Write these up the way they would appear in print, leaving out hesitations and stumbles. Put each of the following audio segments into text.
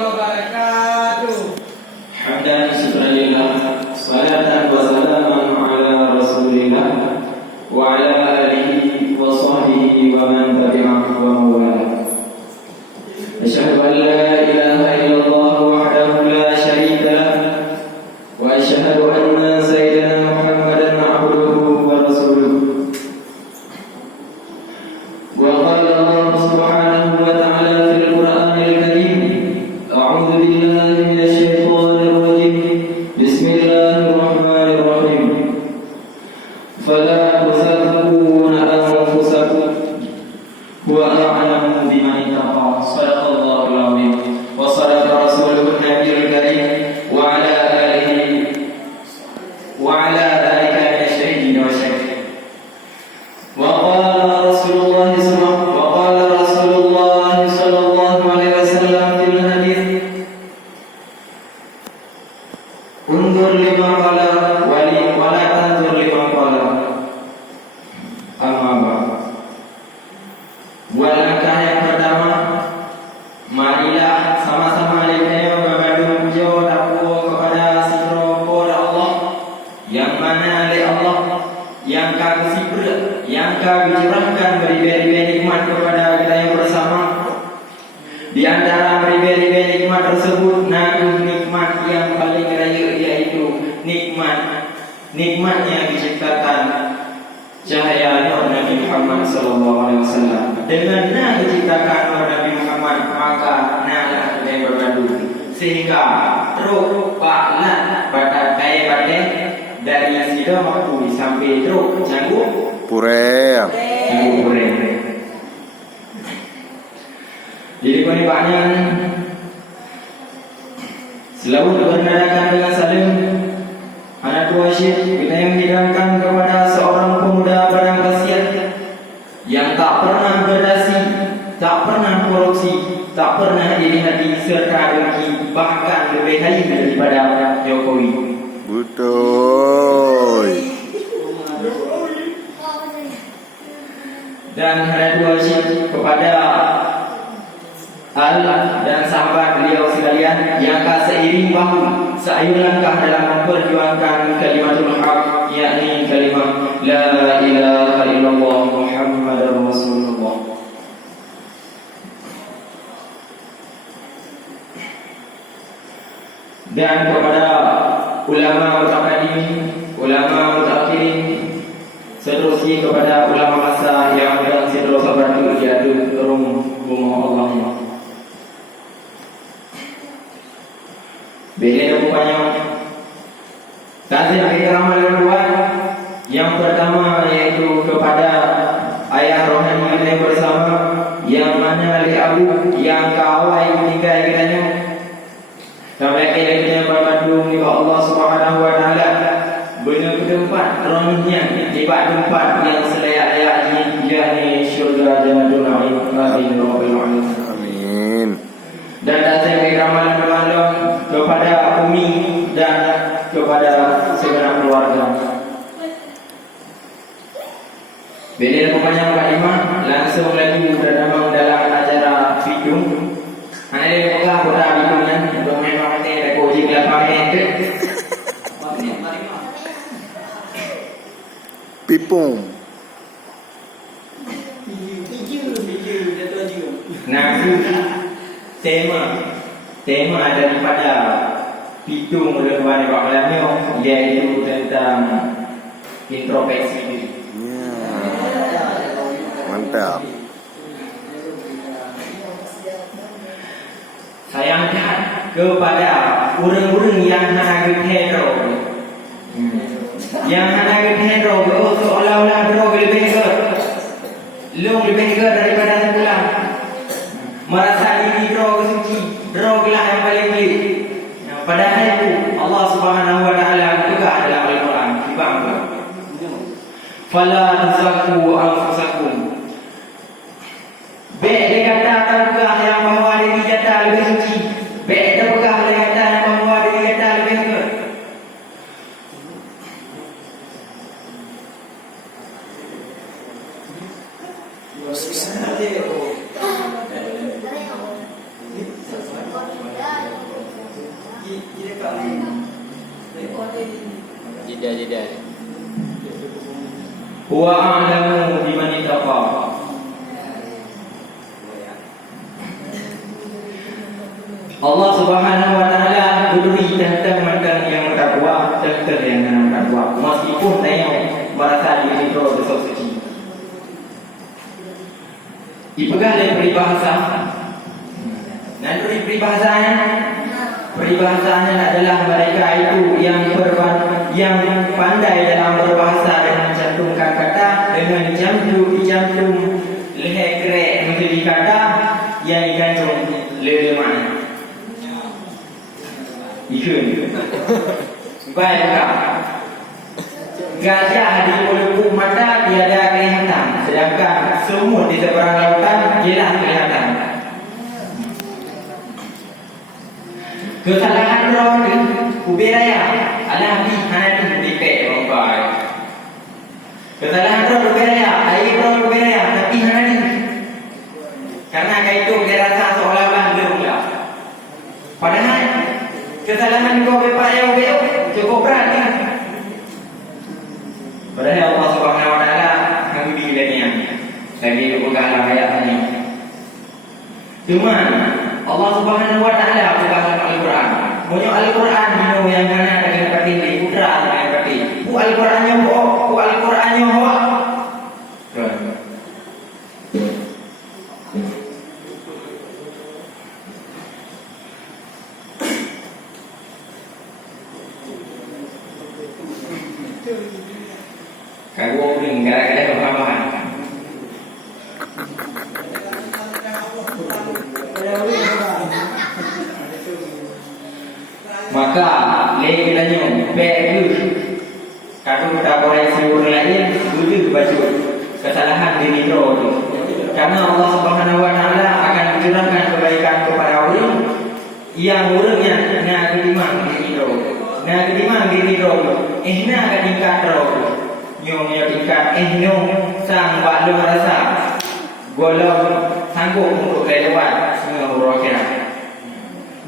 wabarakatuh. Hamdan syukran lillah, salatan wa salaman ala rasulillah wa ala alihi wa sahbihi wa man tabi'ahu wa mawala. Asyhadu an la ilaha illallah wahdahu la syarika lah wa asyhadu anna sayyidina Muhammadan abduhu wa rasuluh. Wa qala Allah subhanahu wa ta'ala fil Qur'anil Karim, a'udzu billahi minasy syaithanir rajim. Bismillahirrahmanirrahim. Fala tuzakku anfusakum huwa a'lamu biman ittaqa. Shadaqallahul azim. Wa shadaqa rasuluhun nabiyul karim wa ala alihi wa ala dzalika minasyahidin wa syakirin. Wa qala Rasulullah sallallahu alaihi wasallam fil hadis, undur lima qala wala tandur lima qala. Amma ba'd. Buat langkah yang pertama, marilah sama-sama kita beradu puja takwa kepada kepada Allah, yang mana oleh Allah yang kasih berat, yang curahkan beri-beri nikmat kepada kita yang bersama. Di antara beri-beri nikmat tersebut, nikmat yang paling raya, yaitu nikmatnya diciptakan cahaya nur Nabi Muhammad sallallahu alaihi wasallam. Dengan diciptakan nur Nabi Muhammad, maka nalah kita berpadu sehingga teruk baklan pada kaya dari sida waktu sampai teruk canggu Pureng. Jadi banyak selalu bernadakan dengan saling anak wasyid. Kita yang dihidangkan kepada seorang pemuda barang khasiat yang tak pernah berdasi, tak pernah korupsi, tak pernah iri hati serta dengki, bahkan lebih kali daripada Jokowi. Betul. Dan anak wasyid kepada Allah dan sahabat beliau sekalian yang seiring bahu seayun langkah dalam memperjuangkan kalimatul haq, yakni kalimat la ilaha illallah Muhammadar Rasulullah. Dan kepada ulama mutaqaddim, ulama mutakhirin, seterusnya kepada ulama masa yang sedang sidro sabar diadu rum rumah Allah. Beda rupanya kasih amal kedua. Yang pertama yaitu kepada ayah rohani kita bersama, yang mana Ali Abu yang kawai ketika kiranya sampai akhirnya berpadu dengan Allah Subhanahu wa taala. Benar keempat rohnya di tempat yang selayak-layaknya, yakni syurga Jannatul Na'im. Amin rabbil alamin. Dan datang amal kepada umi dan kepada segenap keluarga. Bila perpanjang kalimah, langsung lagi berdamai dalam acara fikung. Ana dia pegang pada fikungnya untuk memang ada koji lapangan itu. Pipung. Nah, tema daripada Pitung Leluhur Ba'alamnya iaitu tentang introspeksi diri. Mantap. Sayangkan kepada orang-orang yang hanya hetero, seolah-olah bro lebih daripada sebulan. Merasa diri bro suci, bro lah yang paling baik. Padahal itu Allah Subhanahu wa taala tegak dalam Al-Quran, dibangga. Fala tuzakku anfusakum. Baik dia kata tegak yang bahawa diri kita lebih suci. Baik dia tegak dia kata yang bahawa diri kita lebih baik. Jeda. Huwa a'lamu biman ittaqa. Allah Subhanahu wa taala beri tentang mereka yang bertakwa, tentang yang tidak bertakwa. Meskipun tengok merasa diri itu besar suci. Dipegang oleh peribahasa. Dan dari peribahasanya, peribahasanya adalah mereka itu yang pandai dalam berbahasa dan mencantumkan kata dengan dicantum leher kerek menjadi kata yang dikandung lemah. Ikut. Baiklah. Gajah di pelupuk mata tiada kelihatan, sedangkan semut di seberang lautan jelas kelihatan. Kesalahan roh kubiraya alami hanati dipek rompai. Kesalahan roh kubiraya, air roh kubiraya tapi hanati. Karena kaitu dirasa seolah-olah gelap. Padahal kesalahan kau bepaya cukup berat kan? Padahal Allah Subhanahu wa taala kami bilangnya lagi bukan ayat ini. Cuma Allah Subhanahu wa taala bukan Al-Quran. Punya Al-Quran dino yang mana dengan kata ini putra dengan kata. Bu Al-Qurannya bu Al-Qurannya hawa. Kagum ring gara-gara pemahaman. Maka legilannya bagus. Kalau kita koreksi orang lain, dulu baca kesalahan diri roh. Karena Allah Subhanahu wa taala akan mencurahkan kebaikan kepada orang yang urangnya na kedimang diri roh. Na kedimang diri roh. Na kedingkat roh. Nyong tingkat nyong sang balu rasa golong sanggup untuk lewat semua rohnya.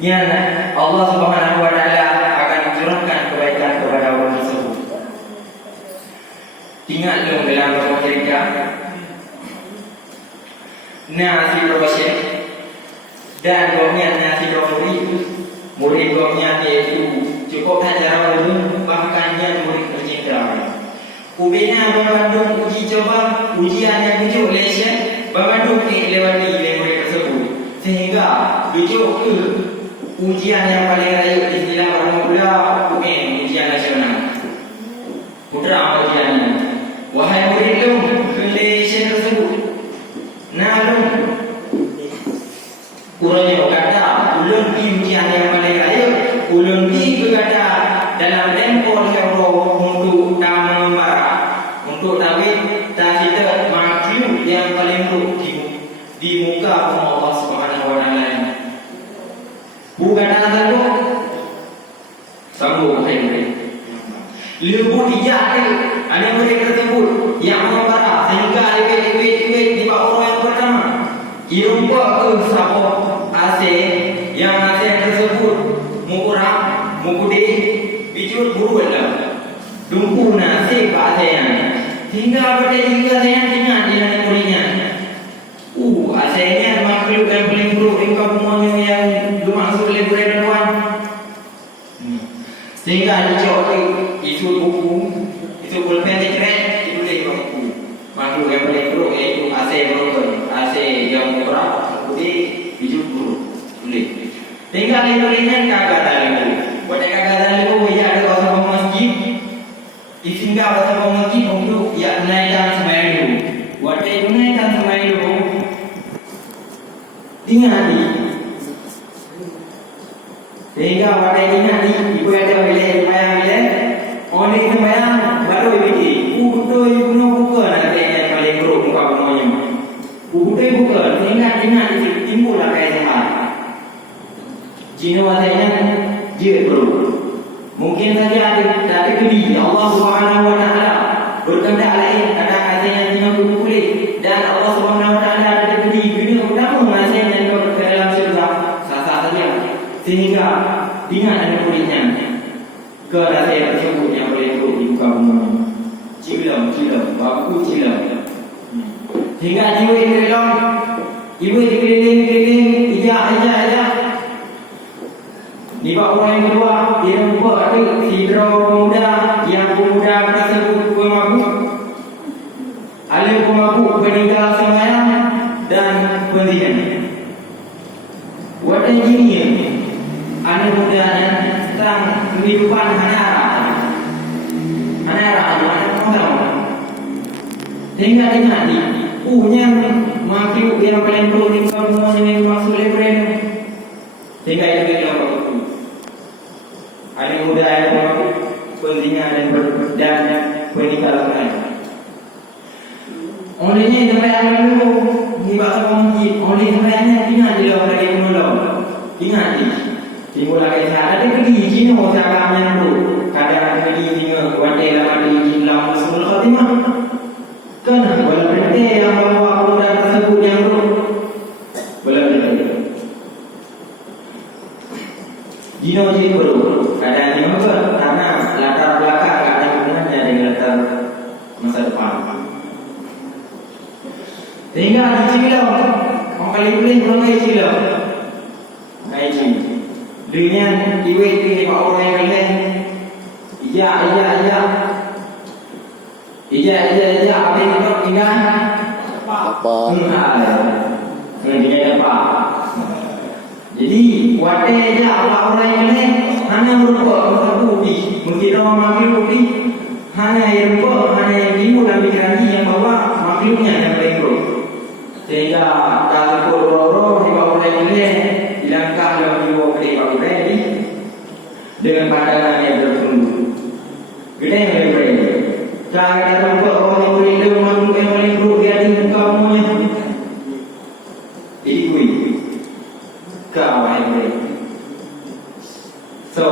Nyana Allah Subhanahu wa taala akan mencurahkan kebaikan kepada orang tersebut. Ingat dong dalam roh mereka. Nasi berbashir dan gomnya nasi murid gomnya itu cukup hajar ulun bahkan dia murid tercinta. Ubena Babandung uji coba ujian yang tujuh lesson Babandung lewati murid tersebut sehingga tujuh ke ujian yang paling raya istilah orang muda UN ujian nasional. Putra ujiannya. Wahai murid lum ke lesson tersebut. Nah lum urangnya kata ulun pi ujian yang paling raya ulun pi kata dalam tempoh yang untuk tamu untuk Nabi dan kita makhluk yang paling buruk di muka Allah Subhanahu wa taala. Bukan sanggup hari lebih dijadi ada mereka tersebut yang membara sehingga lebih di bawah orang yang pertama irumpa ke siapa asing yang asing tersebut murah mukudi bijur buru lah dumpu nasi asing hingga pada hingga saya ingat di dalam muridnya. Asalnya makhluk yang paling buruk di kampungnya yang dimaksud oleh murid dan tuan. Sehingga dicoba isu buku, isu pulpen dikret, ditulis di buku. Makhluk yang paling buruk iaitu asal buruk, asal yang murah, kemudian hidup buruk. Tulis. Sehingga ditulisnya kagak dalam itu. Pada kagak dalam itu ia ada kawasan masjid. Isingga kawasan masjid untuk ia naikkan sembahyang dulu. Wadai naikkan sembahyang dulu. Ingat ni. Sehingga wadai ingat ni ibu ada bila sembahyang orang sembahyang baru ibiti. Betul ibu buka nak yang paling buruk muka semuanya. Betul buka ingat timbullah kaya sehat. Jino asanya dia buruk. Mungkin saja ada keli Allah Subhanahu wa taala berkehendak lain kadang asanya jino kulit dan Allah Subhanahu wa taala ada keli dunia utama asanya yang ke dalam syurga sah-sah saja sehingga ingat ada kulitnya. Ke nasihat tersebut yang boleh duduk di muka bumi. Cilam, baku cilam. Hingga ibu dikeliling, ijak. Di bawah orang yang kedua, dia nampak ada sidra pemuda yang pemuda tersebut pemabuk. Ada pemabuk peninggal sembahyang dan penzina. Wadah jinia, ada muda yang sedang kehidupan hanara hingga dengar ni yang makhluk yang paling perlu dikawal yang maksud lebren hingga itu dia waktu ada muda yang makhluk penzina dan peninggal sembahyang. Olehnya sembahyang dulu di bawah masjid, oleh sembahyangnya ingat dia orang yang menolong. Ingat ni timbul lagi ada pergi Cina sakamnya dulu kadang pergi Cina wadai lama di Islam Rasul Khatimah kan bola berhenti yang bawa pemuda tersebut yang dulu bola berhenti Cina jadi dulu kadang Cina ke karena latar belakang tak ada hubungannya dengan latar masa depan sehingga di Cina orang paling boleh Cina dengan iwet ini pak orang yang lain, ija. Apa yang kita ingat? Apa? Dia apa? Jadi wadah aja orang yang lain, hanya merupakan bukti, mengira makhluk hanya yang timbul dalam pikiran yang bawa makhluknya yang paling buruk. Sehingga dalam orang di bawah orang yang lain dilangkah dalam jiwa mereka berani dengan pandangan yang bersungguh. Kita yang lebih berani. Jangan ada tempat orang yang berilmu makhluk yang paling buruk di hati muka umumnya. Jadi kui kau yang berani. So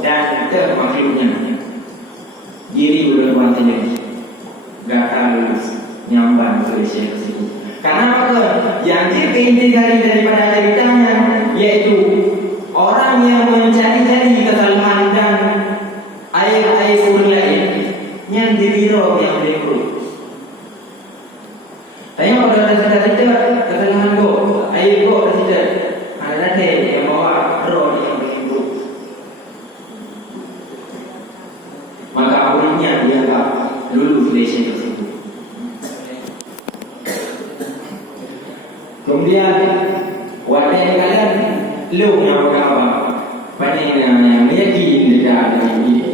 dan kita makhluknya diri berlebihan sendiri. Gak akan lulus nyambang ke Malaysia tersebut. Karena apa? Yang diinti daripada ceritanya yaitu orang yang mencari-cari kesalahan dan air-air orang lain yang diriru yang berikut. Tengok pada cerita kesalahan go, air go cerita. Ada yang bawa roh yang berikut. Maka awalnya dia tak lulus Malaysia tersebut. Kemudian wadah yang kalian lu yang berkata pada yang meyakini tidak ada Nabi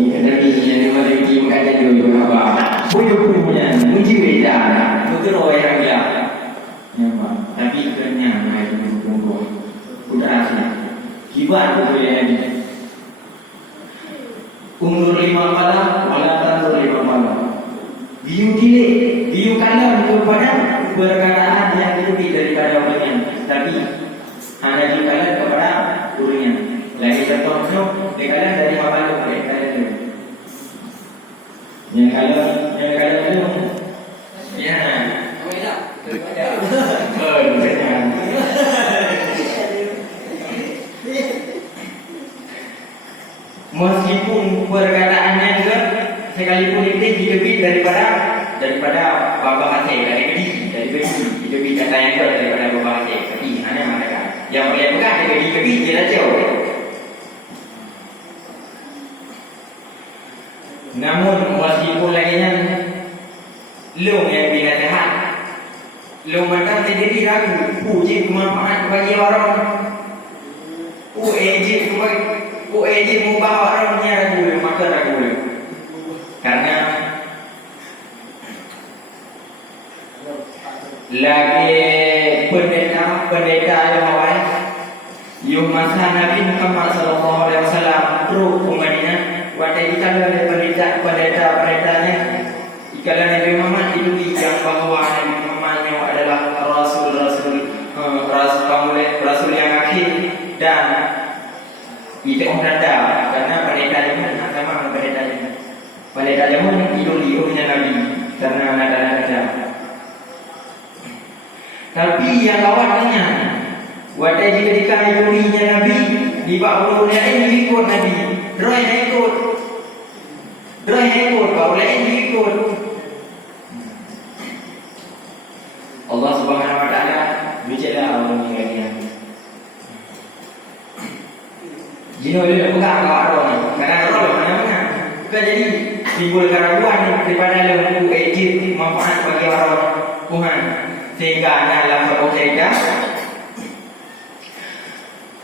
yang memiliki mengatakan dia berkata boleh punya muncul beda betul orang yang bilang tapi kenyang itu tunggu udah asli kibat boleh ada umur 5 malam wala tanur 5 malam biu kalam kepada perkataan yang lebih daripada orangnya tapi hanya dikalan kepada gurunya lagi contohnya dikalan dari apa mereka itu yang kalau itu ya meskipun perkataannya juga sekalipun itu lebih daripada bapa hati dari lebih kata yang itu daripada bapa hati tapi hanya mengatakan yang boleh pegang lebih dia dah jauh. Namun meskipun laginya lu yang binatang lu macam sendiri ragu puji bermanfaat bagi orang ejik mubah orang ni ragu maka ragu karena lagi pendeta yang awal yung masa Nabi Muhammad sallallahu alaihi wasallam terus ke Madinah wadah ikalan pendetanya ikalan Nabi Muhammad itu yang bahawa Nabi Muhammad yang adalah rasul yang akhir dan itu orang ada karena pendeta yang sama pendeta yang idul-idulnya Nabi karena ada tapi yang awalnya wadah jika dikah idulnya Nabi di bawah ulun lain ikut Nabi. Roh yang ikut. Roh yang ikut, bawah lain ikut. Allah Subhanahu wa taala bicara orang ni. Jino dia pegang kat roh ni. Kadang roh mana-mana. Bukan jadi timbul keraguan daripada lembu ejit manfaat bagi orang Tuhan. Sehingga dalam berbeda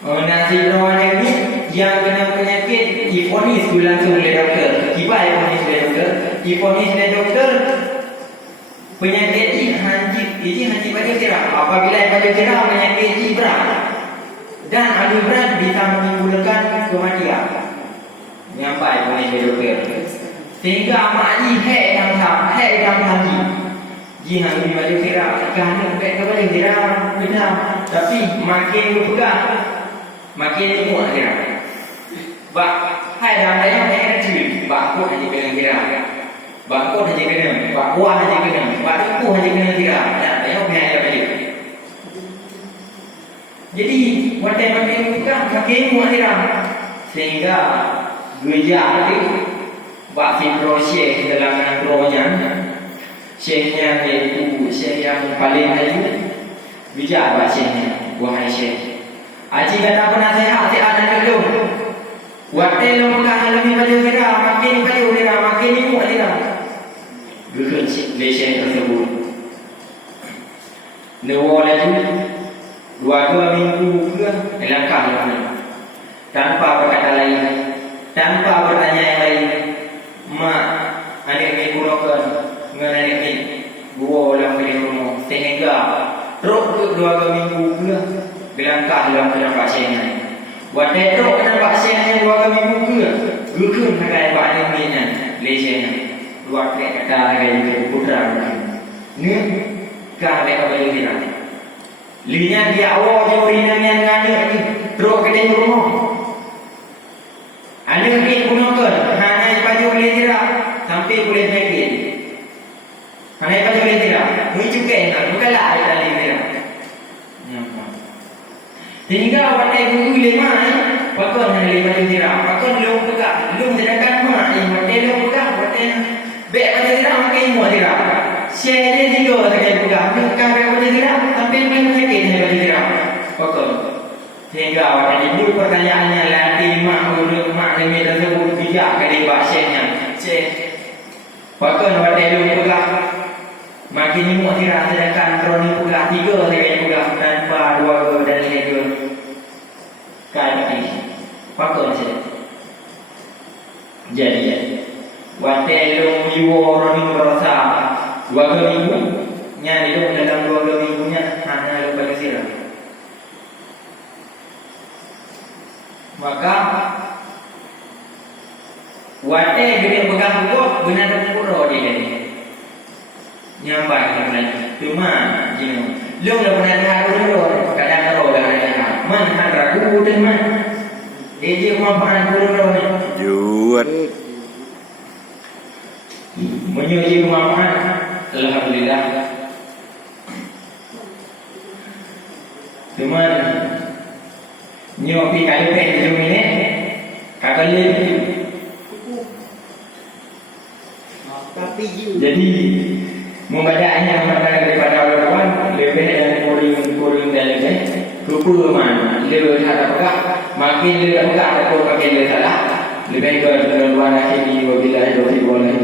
nasib orang ini yang kena penyakit difonis langsung oleh doktor. Tiba difonis oleh doktor. Difonis oleh doktor penyakit ini haji pada kira. Apabila pada kira penyakit ini berat dan adu berat bisa menimbulkan kematian. Nyampai ponis oleh doktor. Sehingga amat ini hek dalam haji. Jihang di maju kira kerana baik kepada kira benar. Tapi makin berpegang makin muat kira. Bak hai dalam daya yang kecil. Bak kuat hanya kena kira. Bak kuat hanya kena. Bak kuat hanya kena. Bak dukuh hanya kena kira. Tak daya yang kecil. Jadi makin berpegang makin muat kira. Sehingga gejala itu bak fibrosis dalam rohnya. Syekhnya iaitu syekh yang paling maju. Bijak buat syekhnya. Wahai syekh, Haji kata penasihat ada dulu. Waktu lu pegang lebih pada kira, makin pada kira, makin imut kira. Gerakan syekh tersebut. Lewa laju 2 minggu ke langkah mana. Tanpa berkata lain, tanpa bertanya yang lain. Mak, adik ni kurokan mengenai ni gua orang beli rumah sehingga rok ke 2 minggu ke berangkah dalam nampak syekhnya. Buat rok nampak syekhnya 2 minggu ke gukun pakai banyak minat lesenya. 2 kali kata gaya putra ni kah mereka boleh kira linya dia awal jauhin yang ngada ni rok kedai rumah ada ni gunakan hanya baju boleh kira sampai boleh sakit. Hanya apa boleh tidak? Ini juga enak. Bukanlah ada lagi tidak. Sehingga awak naik guru lima ni, pakon hanya lima tidak. Pakon belum pegang, belum sedangkan mak ni. Waktu belum pegang, waktu beg pada tidak makan imut tidak. Share dia juga saja pegang. Bukan beg pada tidak, sampai main sakit hanya pada tidak. Pakon. Sehingga awak timbul pertanyaannya latih mak guru mak ni tersebut bijak ke dia syekhnya. Syekh, pakon waktu belum pegang. Makin imut tidak sedangkan kroni pula 3 saya pula tanpa 2 dan 3 kali pakon saja. Jadi waktu lu orang ni merasa 2 minggu nya hidup dalam 2 minggunya hanya lu bagi sirah. Maka waktu dia pegang buku benar pura dia ni. Nyampai lagi. Cuma jino. Lu dah pernah lihat dulu kadang karo dah ada. Man han ragu dan man. Dia manfaat dulu ni. Juat. Menyuji manfaat. Alhamdulillah. Cuma nyopi kayu pen jom ini. Kakak lihat. Jadi membacanya daripada orang lebih dan kuring dan lebih rupa mana lebih ada pegang makin lebih pegang ataupun makin lebih salah lebih ke luar akhir di wabillahi taufiq wal hidayah.